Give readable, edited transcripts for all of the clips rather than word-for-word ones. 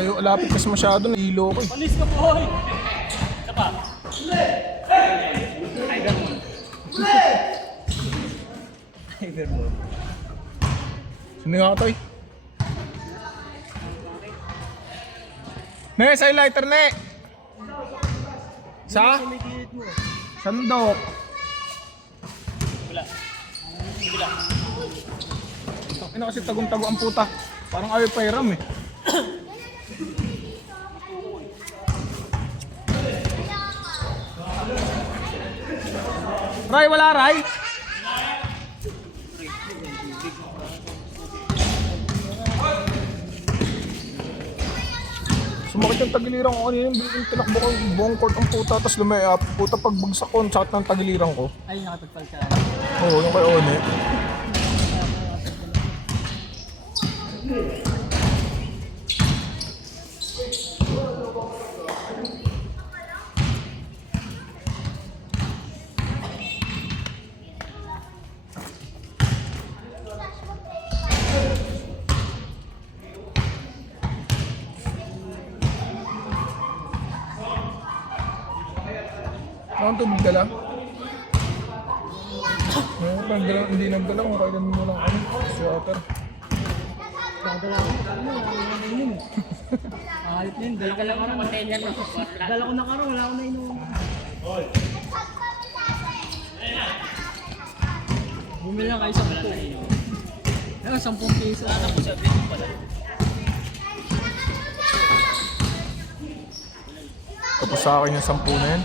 Ayaw, lapit kasi masyado, nahilo ko eh. Panis ka po! Isa pa. Sino nga ito eh? Ne, sa lighter ne! Sa? Sandok. Wala. Wala. Ina kasi tagong-tago ang puta. Parang ayaw pairam eh. Ray, wala Ray? Sumakit yung tagiliran ko kanina, yung tinakbo ko buong court ang puta, tapos lumayap, puta pagbagsak ko, sakit ng tagiliran ko. Ay, nakapagpal ka. Oo, yung kay One. Ang tubig dala? Hindi nagdala kung kailan mo lang swatter. Dala ko. Ayot na yun. Dala ko lang araw. Container na. Dala ko na araw. Wala ko na inuwan. Bumili lang kayo sa pala na inuwan. Ayun, 10 piso. Ano po sabi ko pala? Tapos sa akin yung 10 na yan.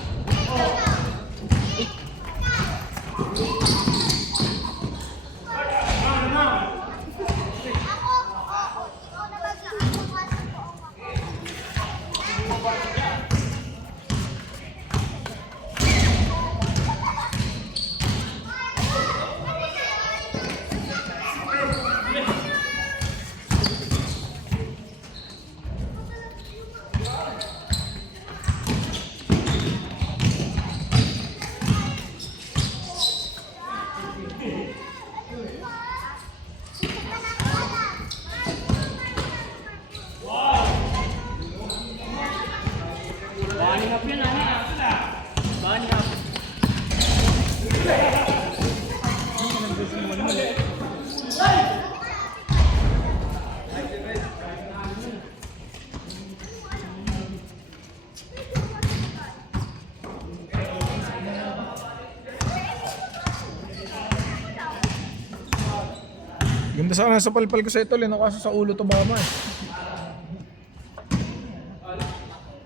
Ganda sana sa palpal ko sa ito, kaso sa ulo to mama eh.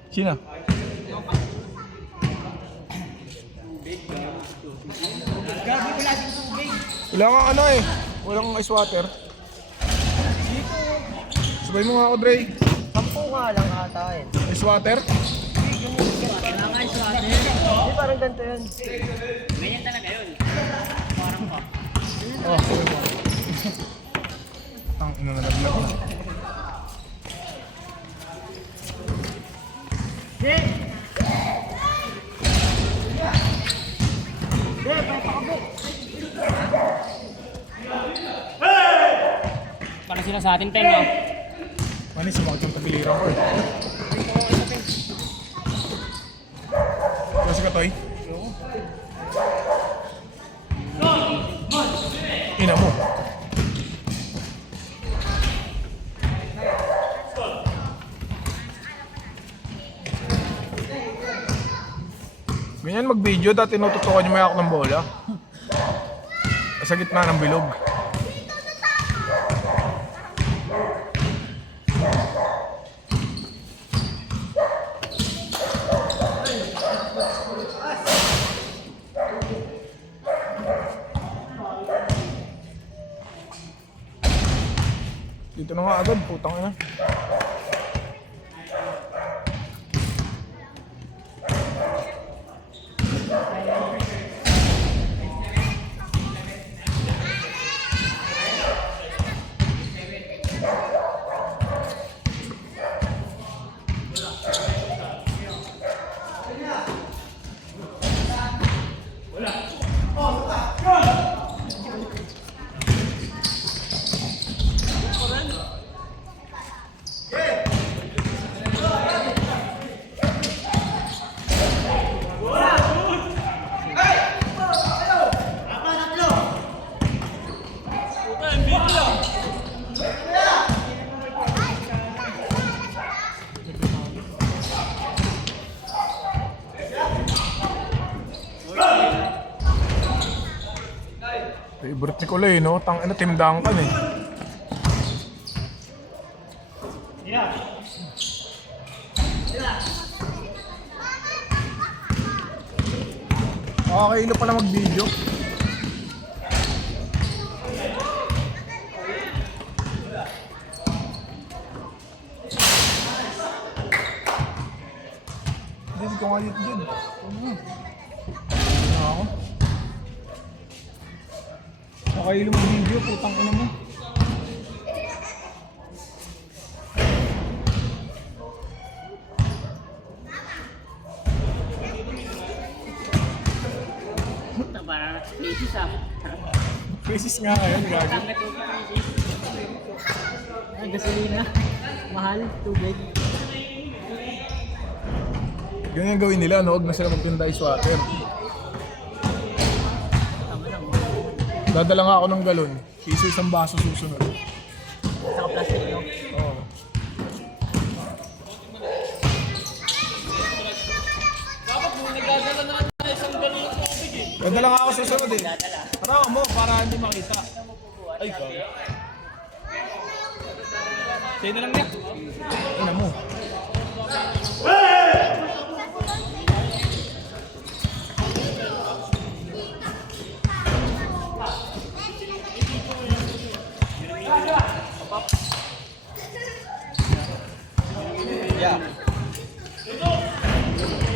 Sino? Wala kang ano eh, walang ice water. Sabay mo nga ako, Dre. 10 nga lang ata eh. Ice water? Wala nga iso ate. Hindi parang ganito yun. Ganyan talaga yun. Parang pa. Oh, sabay mo. Ang ino na naglag na. Parang sila sa atin, Peng. Mani, sumakit yung tagiliran ko eh. Kasi ka, Toy? Ganyan mag-video, dati tinututukan yung may ako ng bola. Sa gitna ng bilog. Dito na nga agad, putang ina. Favorite ni Kulay, no? Tang ina, Team Duncan eh. Okay, ilo pala mag-video. Hindi ko nga dito dyan. Ako. Okay, ilo mag-video, putang ina mo. Parang basis ah. Crisis nga ngayon, gago. Ang gasolina. Mahal. Tubig. Ganyan gawin nila, no? Huwag na sila mag-Hyundai ice water. Tama lang. Dadala nga ako ng galon. Isa isang baso susunod. Saka plastic no? Oo. Dadala nga ako susunod eh. Parang mo, para hindi makita. Ay, gago. Sa'yo na lang yan. Ina mo.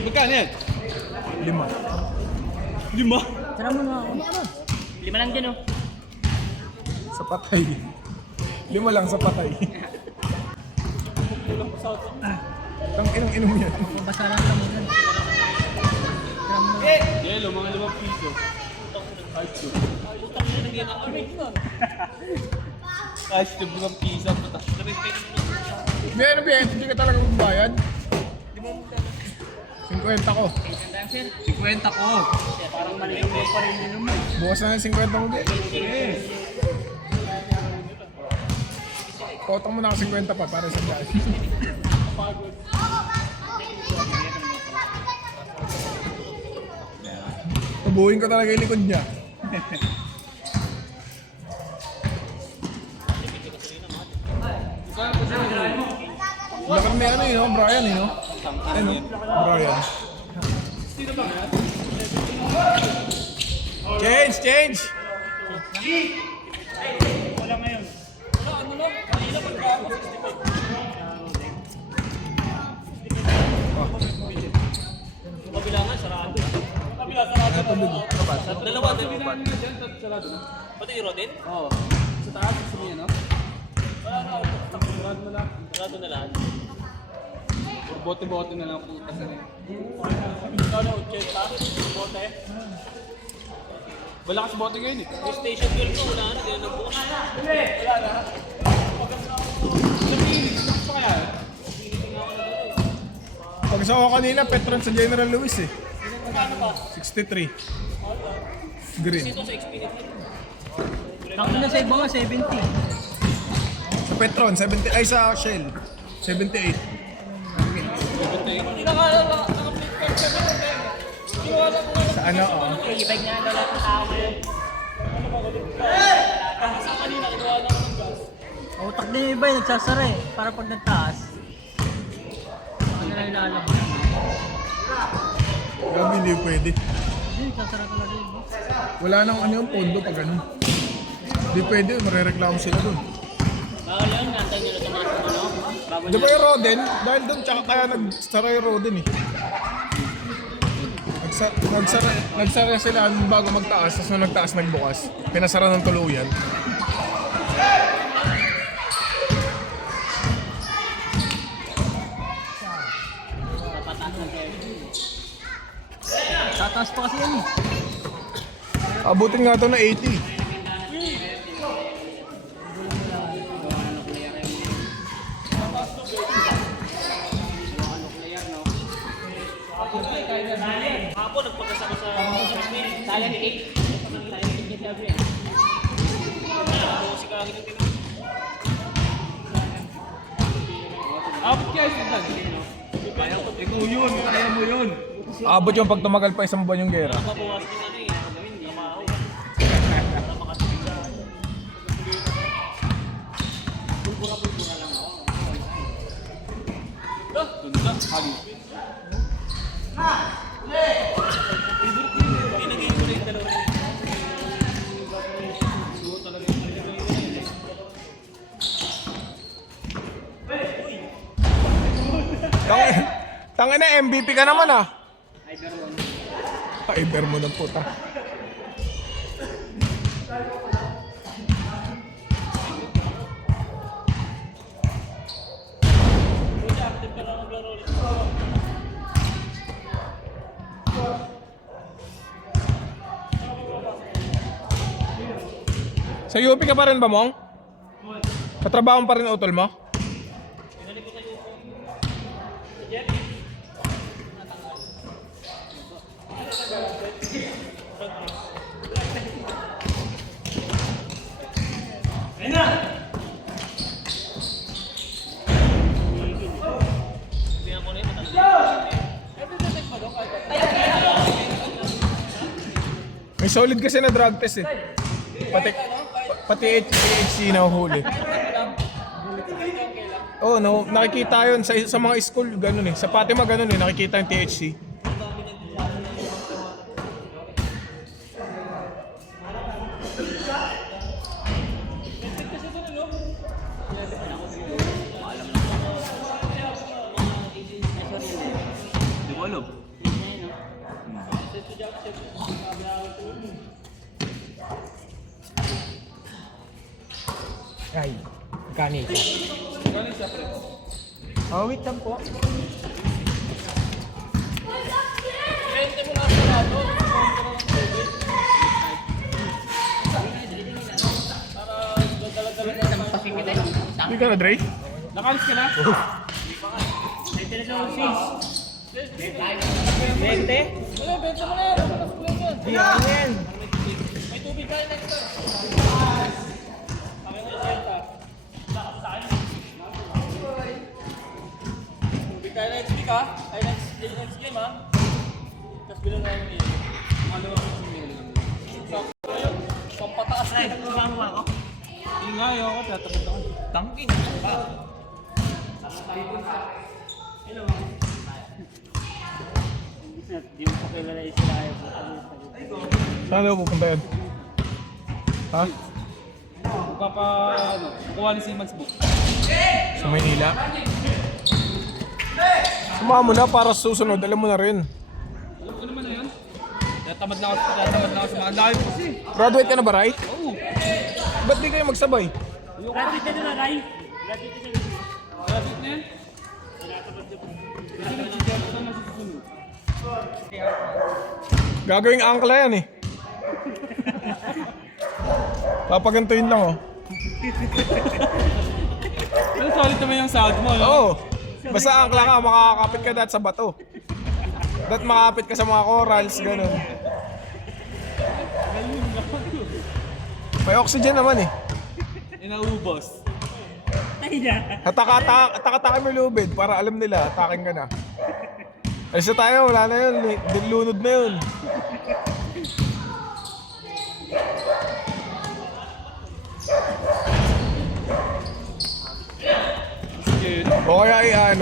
Magkano yan? 5. 5? Tara mo na ako. 5 lang dyan oh. Sa patay. 5 lang sa patay. Tang inong yan. Basaran ka mo dyan. Yelo, mga 5 piso. Kahit 5 piso. Ano ba hindi ka talaga magbayad? 50 ko. 50 ko. Parang maliit pa rin din naman. Bukas na yung 50 mo. Potong mo na ako 50 pa para sa dahil. Ubuhin ko talaga yung likod niya. Lakad may ano yun, no? Brian yun, no? Ano? Brian. Change! Kabilangan, sarado. Kabila, sarado. Dalawa, dalawa. Sarado na. Pati yung Rodin? Oo. Sa taas, gusto niya, no? Sarado na lahat. Bote-bote na lang puta sa rin. Ano, 80? Bote? Wala kasi bote ngayon eh. Yung station 12 ko, wala na, hindi na nagbukas. Wala na. Sa kaya? Pag-isa ko kanina, Petron sa General Lewis eh. 63. Green. Ito sa Xfinity. Ako na sa iba nga, 70. Sa Petron, 70. Ay, sa Shell. 78. Hindi naka-flip card 7. Hindi naka Ano, oh. Ibig nga daw lahat ng tao ngayon. Sa kanina, kinuha na ako ng gas. Utak din yung iba yung nagsasara eh. Para pag nagtaas. Ano na ilalabas? Grabe, hindi pwede. Hindi, nagsasara talaga yun. Wala nang ano yung pondo pag ganun. Hindi pwede, marereklamo sila dun. Bawal yan, nantay nyo na tumaas ng ano. Bago Di ba yung Roden? Dahil dun, tsaka kaya nagsara yung Roden eh. Nagsara sila bago magtaas, tapos nung nagtaas nagbukas. Pinasara ng tuluyan. Tataas pa kasi yan eh. Abutin nga to na 80. Ako, nagpagkasama sa Silent Cake. Silent Cake niya sabi eh. Ako si Kagin ng tinawag. Abot kaya si Dan. Ikaw yun, kaya mo yun. Abot yung pag tumagal pa isang buwan yung gera. Mabawas din ano eh. Gawin, hindi kamao. Pulbura lang ako. Doon lang, hagi. Pinagay ko rin dalawa. Suot talaga yung Tangin na, MVP ka naman ah. Iber mo ng puta. Sa UP ka pa rin ba, Mong? Katrabaho pa rin utol mo? May solid kasi na drug test eh. Pati HC na huli. Oh, no, nakikita 'yon sa mga school ganun eh. Sa Fatima ganun eh, nakikita yung THC. Di ko alam. Ay, kani ka. Oh, wait lang po. Bente mo nga sa lado. Para dala-dala na sa pakinggan. Hindi ka na, Dre? Nakalis ka na? May telephone fees. 20? Wala, benta mo na yan. Di ako yan. May tubig ka next time. Kami mo yung senta. Tubig tayo next week ha. Ay next game ha. Tapos bilang na yung meal. Ano ba yung meal? Sakto yun. Pampataas na yun. Tumama ako. Hindi nga yun ako. Tatakot ako. Tangkin. Di mo pa kilala yung sila ayaw. Saan daw pupunta yan? Ha? Buka pa, ano, kukuha ni Siemens book. Sa Maynila? Sumama mo na para sa susunod, alam mo na rin. Alam ko naman na yun. Tatamad na ako sa mga live kasi. Graduate ka na ba, Ray? Oo. Ba't di kayo magsabay? Graduate ka na, Ray. Graduate ka na. Graduate na yan? Kasi nag-jump na lang sa susunod. Gagawing angkla yan eh. Papagantuin lang oh. Pero solid naman yung sound mo, no? Oo. Basta angkla ka, makakapit ka dahil sa bato. Dahil makakapit ka sa mga corals, ganun. May oxygen naman eh. Inaubos. Ay na. Ataka-ataka mo lubid para alam nila, atakin ka na. Alis na tayo, wala na yun. Dilunod na yun. O kaya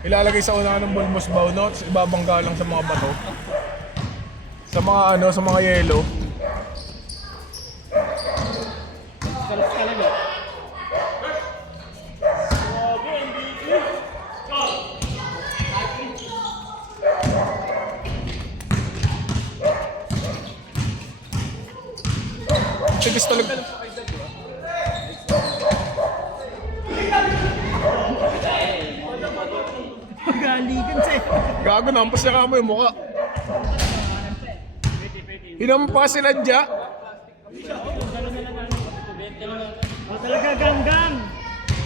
ilalagay sa unahan ng bulmos bow notes, ibabangga lang sa mga bato. Sa mga yelo. Sarap talaga. Tigas talaga. Galigan sa'yo. Gago, nampas niya kamo yung mukha. Hinampas si Nadja. Talaga ganggang.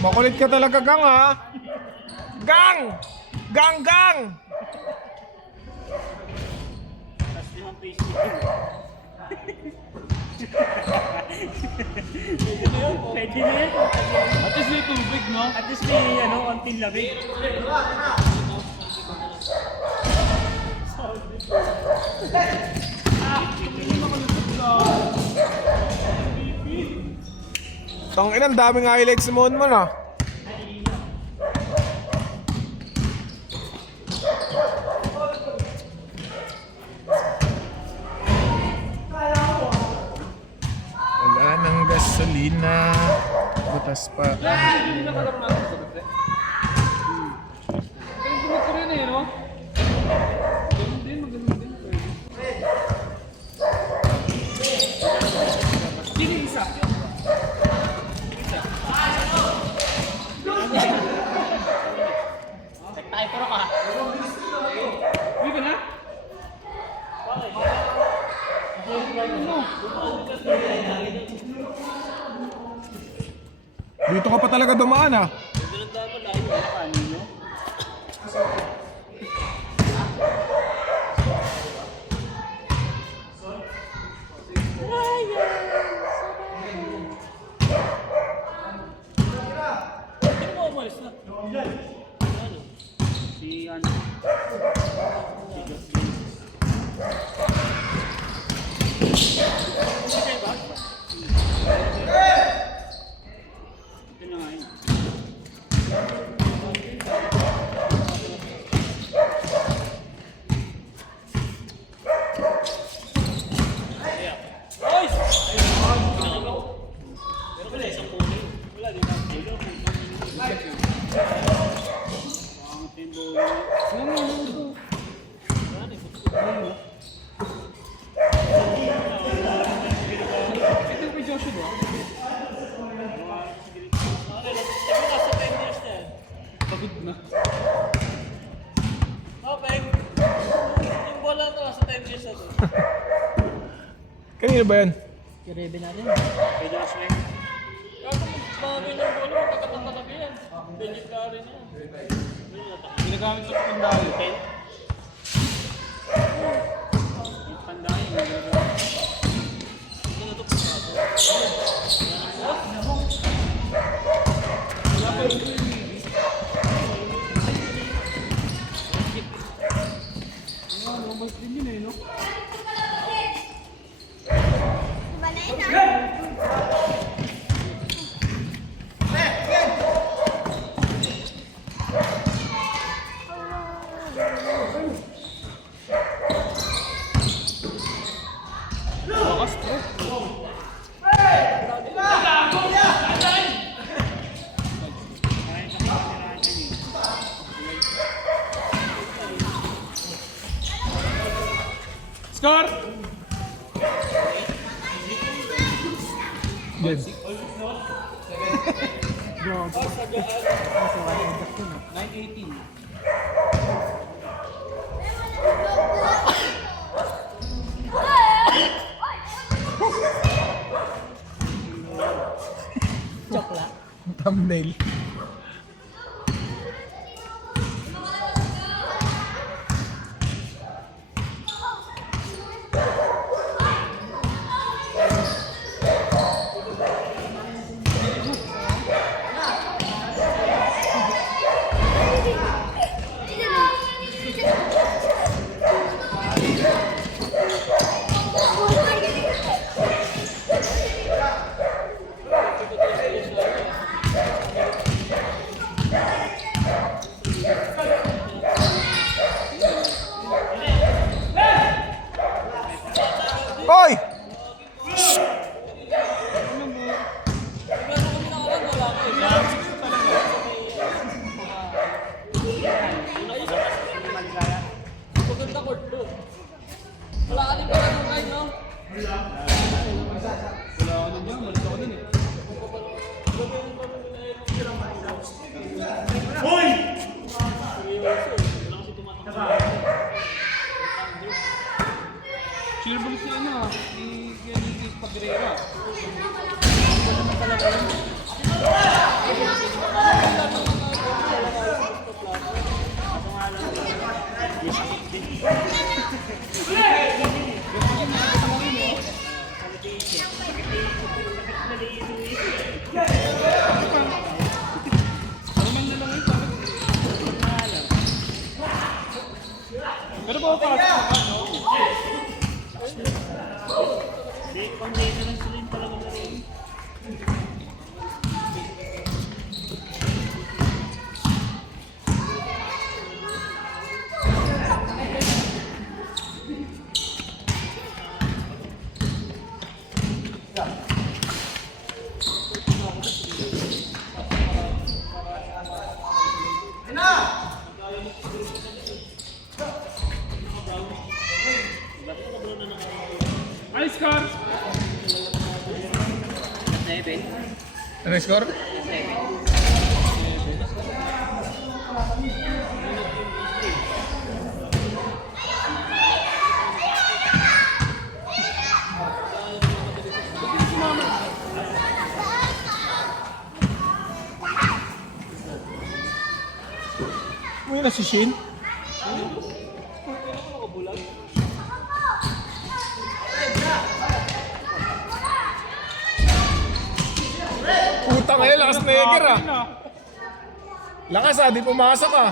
Makulit ka talaga, Gang, ha? Gang! Gang, Gang! Pwede na yan. At least may tubig, no? At least may konting lamig. Tangina, ang daming highlights mo naman, ha? Wala nang gasolina. Butas pa. Hindi nakalaro natin sa kasi. Pero gumit ko rin eh, no? Ganun din, magaling din. Sino isa? Tayo puro ka. Hindi ka na? Dito ka pa talaga dumaan, ha? Hindi mo umalis na. Si ano? Ito na nga yun. Boys! Pero wala isang puli. Wala din ang puli. Ito kay Joshua. Nasa 10 years na yan. Pagod na. Okay. Yung bola to, nasa 10 years na to. Kanina ba yan? Kirebe natin. Kay Joshua. Kapag bagay ng bola, magkakatang talaga yan. Legendary na yan. Ginagamit sa pandalo. Yung pandahin. Ito na ito pasado. Score! Yan. 918. Chokla. Thumbnail. Wala ka din pala nung kayo, no? Cheerball si ano ah. Si Padrera. Pero ba pa? Ay, score! Ano yung score? Uy, na si Shin? Putang eh, lakas na Yeager ah. Lakas ah, di pumasok ah.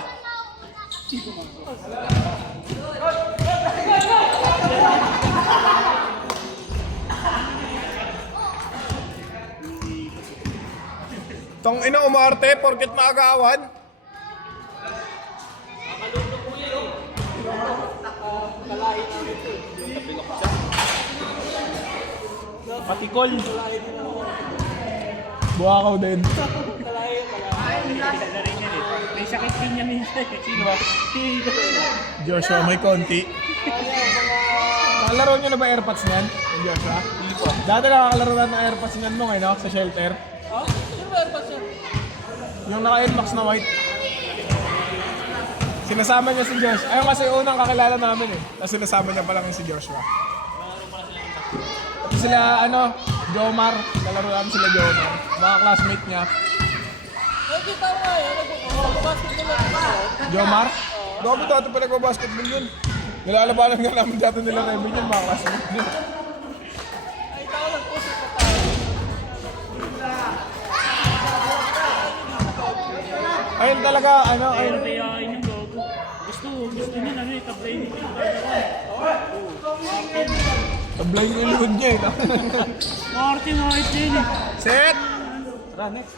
Tong ina umarte, porket maagawan. Patikol. Buwakaw din. May sakit din niya minsan. Sino ba? Joshua, may konti. Nakalaro nyo na ba airpods niyan? Yung Joshua? Hindi po. Dati nakakalaro na ng airpods niyan nung no? Sa shelter. Ha? Sino ba airpods yan? Yung naka-Nmax na white. Sinasama niya si Josh. Ayun kasi unang kakilala namin eh. Tapos sinasama niya pa lang yung si Joshua. Tapos sila Jomar. Kalaro namin sila Jomar. Mga classmate niya. Nakikita ko nga yan. Nag-basketball lang ako. Jomar? Gabi dati pa nagbabasketball yun. Nilalabanan nga namin dati nila Kevin yun, mga classmate niya. Ay, tao lang po sa tayo. Ayun talaga, ayun. Kaya yung logo. Gusto niya na tablay nito yung Tablay yung likod niya eh. Martin White din eh. Set! Tara, next.